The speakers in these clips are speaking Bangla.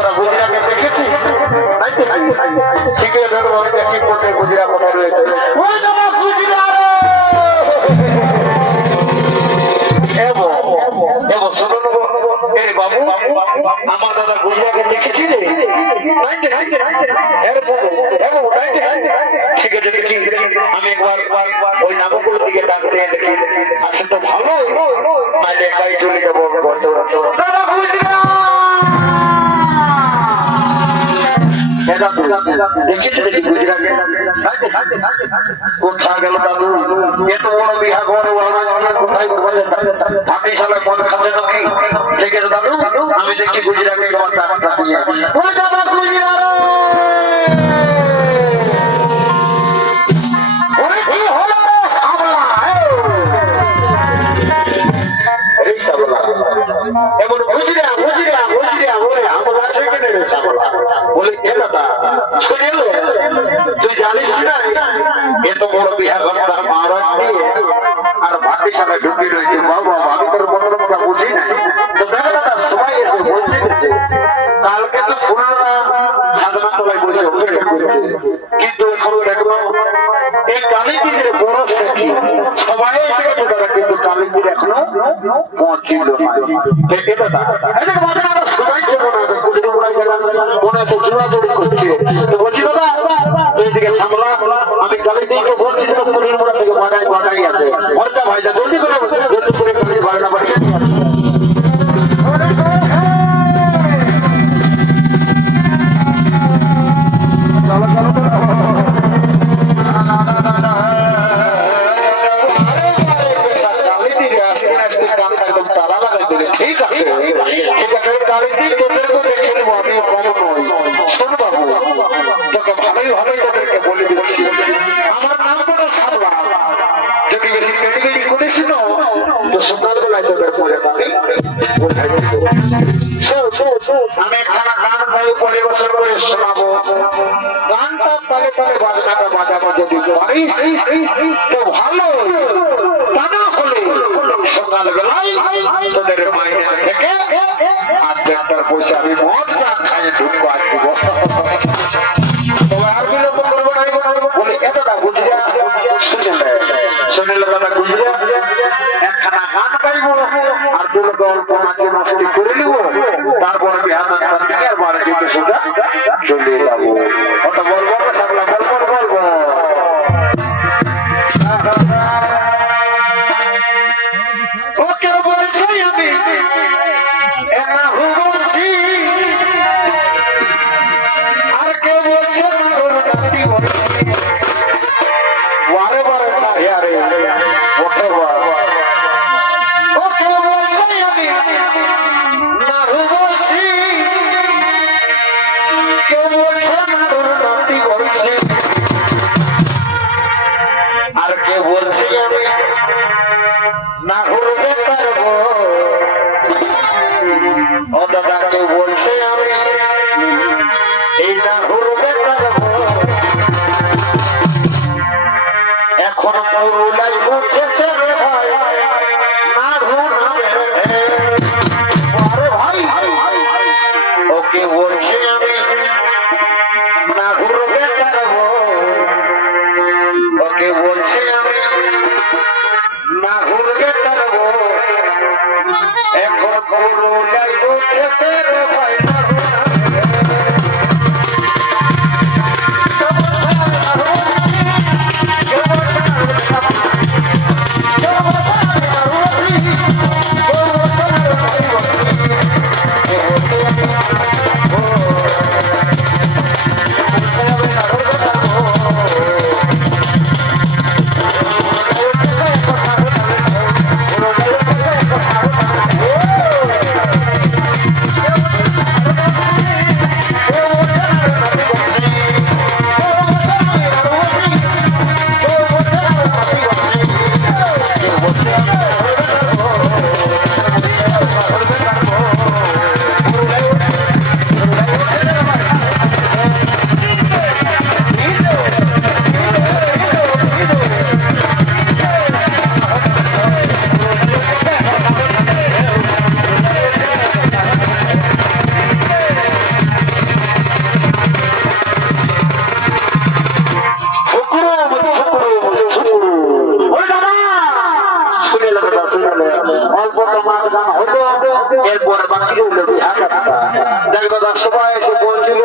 তোরা গুজরাকে দেখেছি ঠিক আছে দেখি কোথায় গুজরা কোথায় রয়েছে ওই দাদা গুজরা বাবু আমার দাদা গুজরাকে দেখেছি রে ঠিক আছে দেখি আমি একবার ওই নামগুলোর দিকে ডাকতে দেখি আসে তো ভালো নাইলে একাই চলে যাবো দাদা গুজরা দেখেছি দেখি গুজরাকে কোথায় গেল দাদু এত বড় বিহা ঘরে কোথায় হাতি সালে মন খাচ্ছে নাকি ঠিক আছে দাদু আমি দেখছি গুজরাকে ওই দাদা গুজরা এমন বুঝিরা বুঝিরা বুঝিরা বলে আমার আছে কিনে রে সাবলা বলে এ দাদা শুনিলে তুই জানিস না এত বড় বিয়া ঘটনা মারাত দিয়ে আর ভাটি সামনে ঢুকে রয়েছে বাবা আমি তোর মনোরমটা বুঝি না তো দেখো দাদা সবাই এসে বলছে যে কালকে তো পুরোটা সাধনা তলায় বসে অপেক্ষা করছে কিন্তু এখন দেখবো এই কালীপীঠের বড় সেটি সবাই এসে গেছে দাদা কিন্তু কালীপীঠ এখনো পৌঁছিল না সবাই বলছি দাদা তুই দিকে সামলা আমি কালীপীঠকে বলছি কুড়ির মোড়া থেকে বাজাই বাজাই আছে খরচা ভাই যা জলদি করে জলদি করে বাড়ি না বাড়ি ঠিক আছে ঠিক আছে কালীপীঠ তোদেরকে দেখে নেবো আমি কম নই শোন বাবু তোকে ভালোই ভালোই তোদেরকে বলে দিচ্ছি আমার নাম বলো সাবলা যদি বেশি টেলিগেরি করিস না তো সকালবেলায় তোদের পরে আমি একখানা গান গায়ে পরিবেশন করে শোনাবো গানটা তালে তালে বাজনাটা বাজাবো যদি পারিস তো ভালো তা না হলে সকালবেলায় তোদের মাইনে থেকে আর দেড়টার পয়সা আমি মদ চা খাইয়ে ঢুকবো আসবো তবে আর বিলম্ব করবো না বলে এতটা গুজরা শুনিলে দাদা গুজরা একখানা গান গাইবো আর দুলোকে অল্প নাচে মাস্তি করে নিব তারপরে বিহার আর বাড়ি দিতে সোজা চলে যাবো ওটা বলবো সামলা বলবো বলবো ওকে বলছি আমি এনা বলছি আর কে বলছে না রোডাটি বলছি বারে বারে না ইয়ারে ওকে ওকে বলছি আমি না বলছি কে বলছে না রোডাটি বলছি আর কে বলছি আমি না ঘুরবে পারবো ও দাদা কে বলছে আমি এই না ঘুরবে পারবো এখন পুরুলাই বুঝেছে রে ভাই না ঘুরবে ভাই ওকে বলছে আমি না ঘুরবে পারবো ওকে বলছে আমি না ঘুরবে পারবো এখন পুরুলাই বুঝেছে রে ভাই না একদম রাষ্ট্রপায় এসে বলছিল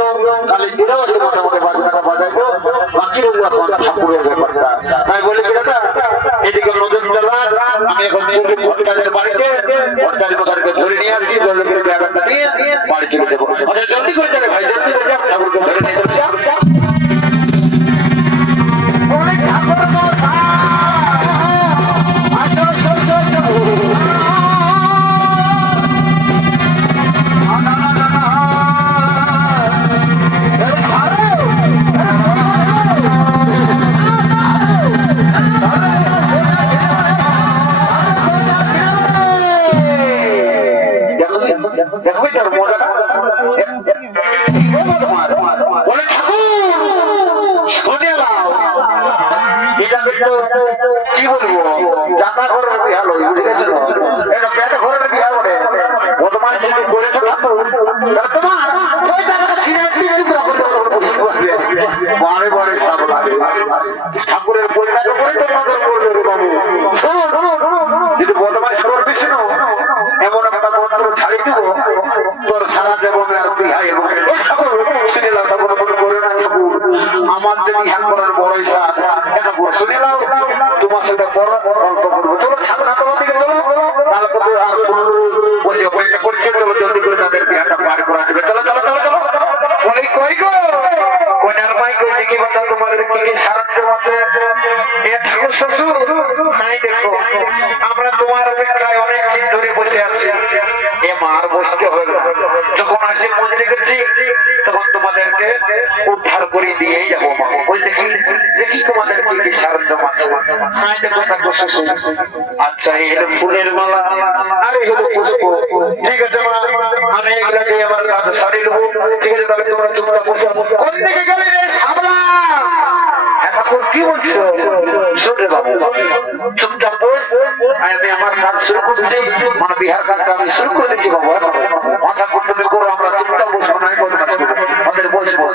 কালী দিনেও এসে মোটামুটি বাজনাটা বাজাইবো, বাকি রইল এখন ঠাকুরের ব্যাপারটা। তাই বলি কি দাদা, এদিকে নতুন দরবার আমি এখন ভট্টাচার্যের বাড়িতে ভট্টাচার্য মশাইকে ধরে নিয়ে আসছি, জলদি করে ব্যাপারটা নিয়ে বাড়ি চলে যাবো। আচ্ছা জলদি করে যাবে ভাই, জলদি করে যাও, ঠাকুরকে ধরে নিয়ে চলে যাও। দেখো তার মজাটা বলে ঠাকুর শুনে নাও, এটা কিন্তু কি বলবো জাতা ঘরের বিহাল হই, বুঝে গেছিল এটা পেটে ঘরের বিহাল বলে বর্তমানে যদি করেছো ঠাকুর তোমার ওই জায়গাটা ছিঁড়ে বারে বারে সাপ লাগে। ঠাকুরের বইটাকে করে তো নজর করবে রে বাবু, যদি বদমাইশ করবি শুনো এমন একটা মন্ত্র ছাড়ি দিব তোর সারা জীবনে আর বিহাই ঠাকুর শুনে লাও, ঠাকুর করে না ঠাকুর আমার যে বিহান করার বড় ইচ্ছা এটা শুনে লাও, তোমার সাথে বড় অল্প করবো। চলো ছাত্র তোমার দিকে চলো, তাহলে তো আর বসে বইটা করছে, চলো জলদি করে তাদের বিহানটা পার করা দেবে। চলো চলো চলো চলো ওই কই গো কোনার মাই কই দেখি কথা তোমাদের কি কি সাহায্য আছে এ ঠাকুর শ্বশুর নাই। দেখো আমরা তোমার অপেক্ষায় অনেক দিন ধরে বসে আছি, এ মার বসতে হবে না, যখন আসে মজরে গেছি তখন তোমাদেরকে উদ্ধার করে দিয়েই যাবো মা। ওই দেখি দেখি তোমাদের কি কি সাহায্য আছে। হ্যাঁ দেখো ঠাকুর শ্বশুর, আচ্ছা এই হলো ফুলের মালা আর এই হলো পুষ্প, ঠিক আছে মা আমি এগুলা দিয়ে আমার কাজ সারি দেবো, ঠিক আছে তাহলে তোমরা চুপচাপ বসে। কোন দিকে গেলে রে সাবলা? ঠাকুর কি বলছো? শুনে বাবু চুপচাপ বস, আমি আমার কাজ শুরু করছি, আমার বিহার কাজটা আমি শুরু করে দিচ্ছি বাবু। মাথা করতে তুমি করো, আমরা চুপচাপ বসবো নাই বলে কাজ করবো, আমাদের বসবো।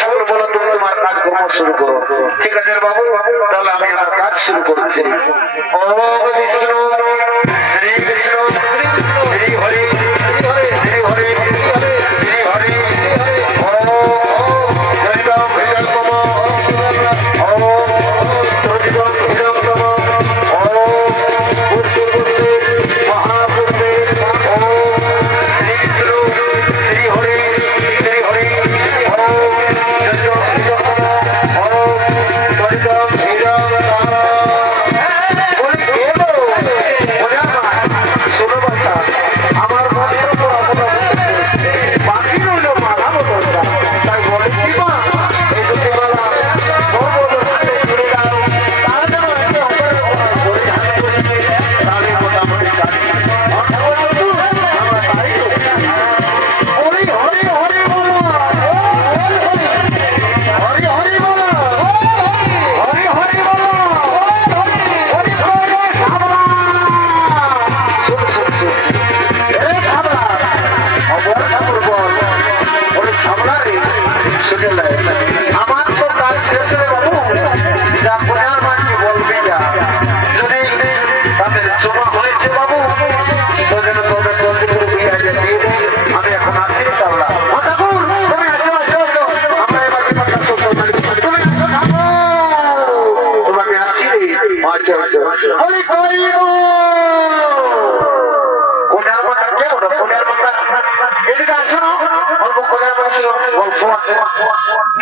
ঠাকুর বলো তুমি তোমার কাজকর্ম শুরু করো, ঠিক আছে বাবু তাহলে আমি আমার কাজ শুরু করছি। ওম বিষ্ণু শ্রী বিষ্ণু শ্রী হরি শ্রী হরে শ্রী হরে শ্রী হরি ওম জয়রাম ভৈরব ওম প্রতিগম ভৈরব ওম বুদ্ধি মহাপুরুষে ওম শ্রী বিষ্ণু শ্রী হরি শ্রী হরি ওম জয়রাম ভৈরব ওম প্রতিগম ভৈরব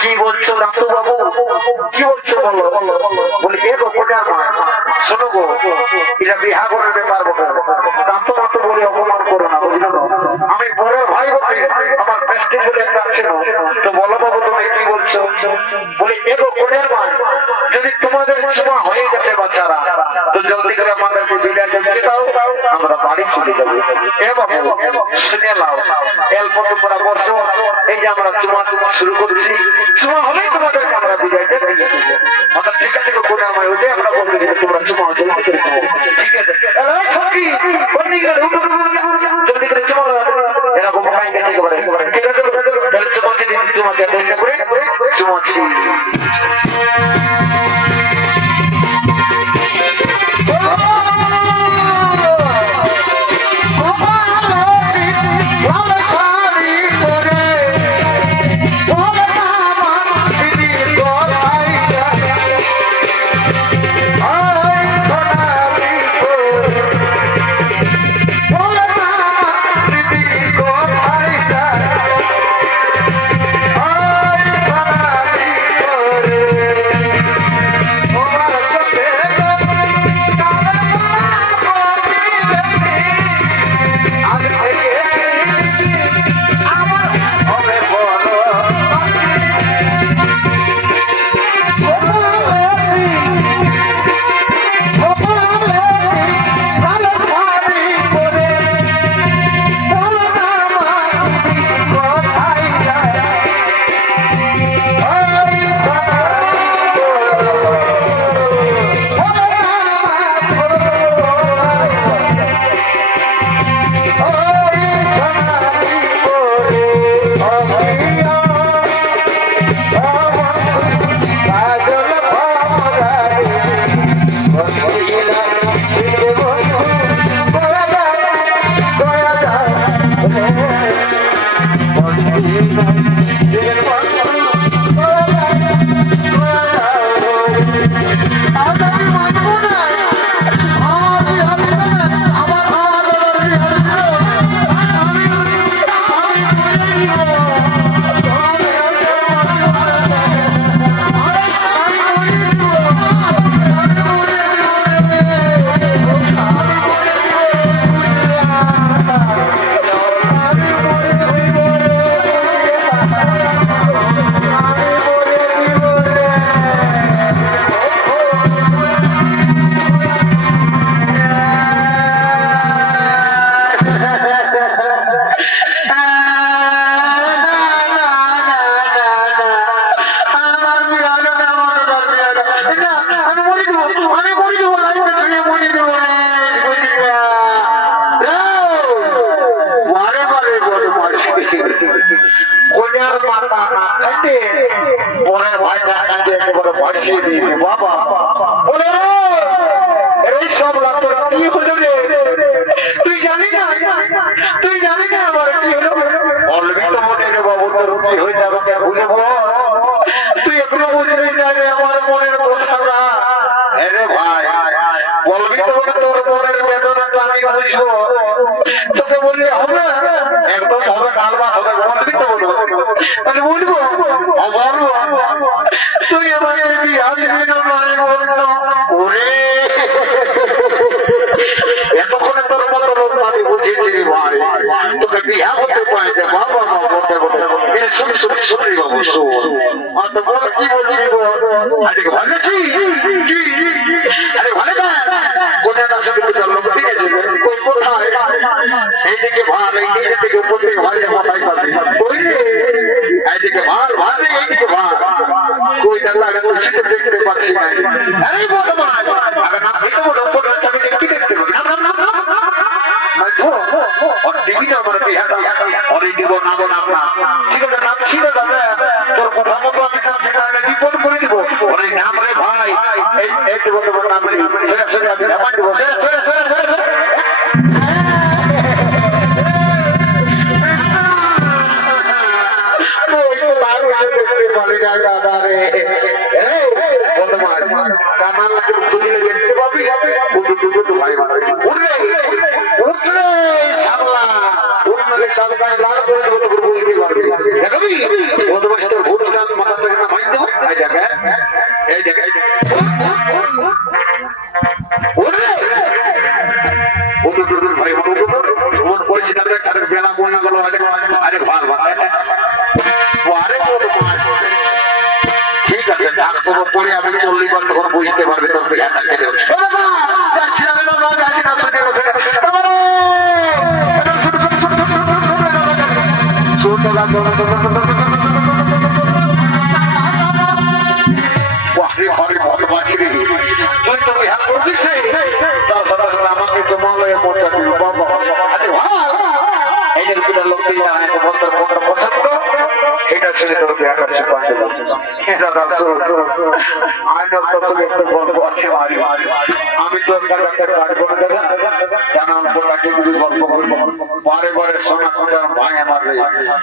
কি বলছো ডাক্তার বাবু, কি বলছো বলো? বলি এ গো কোটার মা শোনো গো, এটা বিহা করে ব্যাপার বলো, ডাক্তার মাত্র বলে অপমান করো না, বুঝলো? আমি বড় ভাই বলে আমার বেস্টি বলে একটা আছে না, তো বলো বাবু তুমি কি বলছো? বলি এ গো কোটার মা, যদি তোমাদের সময় হয়ে গেছে বাচ্চারা তো জলদি করে আমাদেরকে বিদায় দিয়ে দাও, আমরা বাড়ি চলে যাবো। এ বাবু শুনে নাও, অল্প তোমরা বসো, এই যে আমরা চুমা চুমা শুরু করছি, চুমা হলেই তোমাদেরকে আমরা বিদায় দেবো। ঠিক আছে কোন আমার ওই আমরা বলতে গেলে তোমরা চুমা জলদি করে খাও, ঠিক আছে? জলদি করে চুমা এরকম ভাই গেছে একেবারে, ঠিক আছে? তাহলে চুমাচ্ছি চুমাচ্ছি করে চুমাচ্ছি। ভাতটা না খাইতে বোনের ভাইটা কাঁদে একেবারে ভাসিয়ে দিয়েছে বাবা বলে এই সব তোরা কি হলো রে তুই জানি না আমার কি হলো বলবি তো মনে রে বাবু তোর কি হয়ে যাবে ভুলে বল তুই এখনো বুঝবি না রে আমার মনের কথাটা রে ভাই বলবি তো তোর মনের বেদনাটা আমি বুঝবো তোকে বললে হবে একদম হবে কালবা হবে বলবি তো আমি বলবো বলবো তুই আমাকে বিয়া দিবি না ভাই বলতো ওরে এতক্ষণে তোর মতো লোক আমি বুঝেছি রে ভাই তোকে বিয়া করতে পারে যে বাবা বলতে বলতে শুনি বাবু শোন তো বল কি বলছি আরে ভালোছি কি আরে ভালো না কোথায় আসে কিন্তু লোক ঠিক আছে কই কোথায় এইদিকে ভার এইদিকে উপর থেকে ভার মাথায় পাবে কই রে এইদিকে ভার এইদিকে ভার কই দাদা তো চিত্র দেখতে পাচ্ছি না আরে বল মাছ আরে না এটা বল উপর আমি দেখতে দেখতে না और देवी ना मर के और ये देवो नाम ना ठीक है नाम छीने दादा তোর কথা মতো আমি কাজ থেকে রিপোর্ট করে দিব और এই নাম রে ভাই এই দেবো তো নাম রে সেরা সেরা আমি ধাপা দিব সেরা সেরা সেরা সেরা ওই তো লাগ দেখতে পারি না দাদা রে এই বদমাশ কামান লাগতে খুঁজে দেখতে পাবি বুঝু তো ভাই মারে উঠরে উঠরে সামলা উঠলে কাল কাল লাল করে দেবো তো বুঝতে পারবি দেখবি বদমাশ তোর ভূত জান মাথা থেকে না ভাই দেবো এই জায়গা উঠরে বুঝু ভাই মন কইছি না তাদের বেলা কোনা গেল আরে ভাগ ভাগ আরে বদমাশ ঠিক আছে ডাক্তার পরে আমি 40 বার তখন বুঝতে পারবে তোর বিয়া থাকে দেব ও বাবা যাচ্ছি না বাবা যাচ্ছি না শুনে বসে তোমারে ছোট গান ওয়াহরে ঘরে বদমাশি রে তুই তো বিয়া করবি সে তার সাথে সাথে আমাকে জমালয়ে পৌঁছা দিল বাবা আরে ভাই এইদের কি লোক দিয়ে না এত বন্ধর কোনটা পছন্দ এটা ছেলে তোর বিয়া করছে পাঁচে এটা দাসু আইনর তো সব একটা গল্প আছে মারি আমি তো একটা কাটবো না দাদা জানান পোটাকে গুলি গল্প গল্প বারে বারে সোনা কোটার ভাঙে মারবে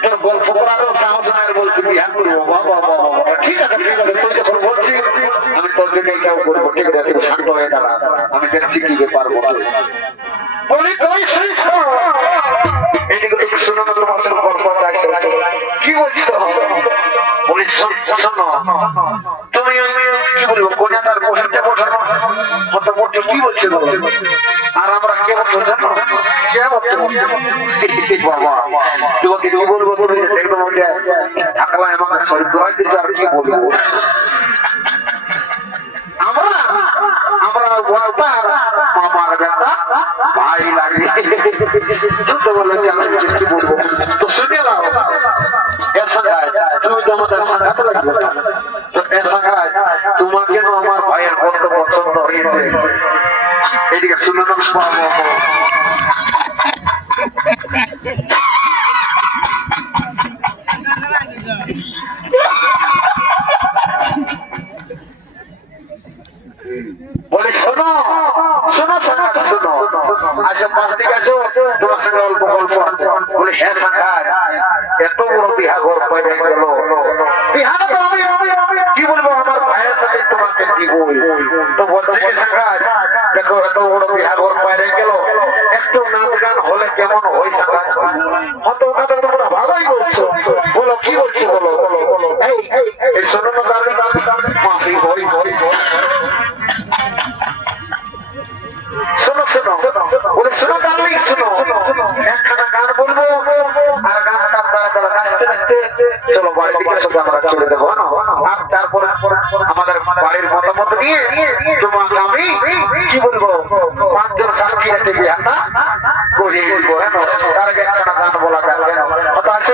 তোর গল্প করারও সাহস নাই বলছি বিয়া করবো বাবা বাবা ঠিক আছে তুই যখন বলছি আমি তোর জন্য এটাও করবো ঠিক আছে তুই শান্ত হয়ে দাঁড়া আমি দেখছি কি ব্যাপার বলি কই শুনছ এদিকে তুমি শোনো না তোমার সঙ্গে গল্প চাইছে কি বলছো বলি শোনো তুমি কি বলবো কোনাদার বসতে বসানো মোটামুটি কি বলছো আর আমরা কে বলছো জানো কে বলছো বাবা তোমাকে কি বলবো তুমি একদম ঢাকলা আমাকে শরীর দোয়াই দিতে আর কি বলবো আমরা বলতা মামার বেটা ভাই লাগে তো বলে কি বলবো তো শুনে নাও ऐसा गाय তুমি তো আমাদের সাথে লাগবে তো ऐसा गाय তোমাকে না আমার ভাইয়ের বন্ধ পছন্দ হয়েছে এদিকে শুনে নাও পাবো বলে শোনো শোনো সাকাত শোনো আচ্ছা পাশ থেকে আসো তোমার সঙ্গে অল্প গল্প আছে বলে হ্যাঁ সাকাত এত বড় বিহা ঘর পাইয়া গেল বিহা তো আমি কি বলবো আমার ভাইয়ের সাথে তোমাকে দিবই তো বলছে কি সাকাত দেখো এত বড় বিহা ঘর পাইয়া গেল একটু নাচ গান হলে কেমন হয় সাকাত হয়তো ওটা তো তোমরা ভালোই বলছো বলো কি বলছো বলো এই শোনো না তাহলে মাফি হই হই শোনো শোনো বলে শোনো ডার্লিং শোনো একখানা গান বলবো আর গানটা তারা নাচতে নাচতে চলো বাড়ির দিকে সব আমরা চলে যাবো আর তারপরে আমাদের বাড়ির মতামত নিয়ে তোমাকে আমি কি বলবো 5 জন সাক্ষী রেখে বিয়ে না করিয়ে দিব তার আগে একখানা গান বলা যাবে তো আসে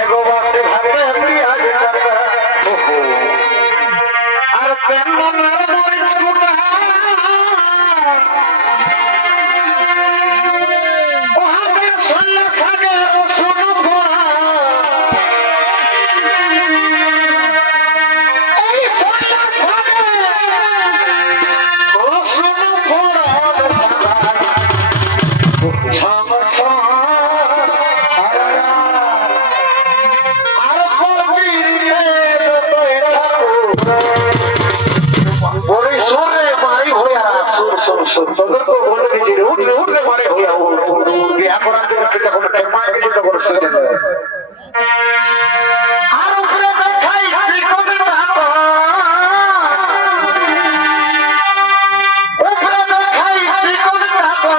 এগো বাসে ভাতে বিয়া করার জন্য কিন্তু কোনো মাকে চিন্তা করে শুনে আর উপরে দেখাই ত্রিকোণ চাকর উপরে দেখাই ত্রিকোণ চাকর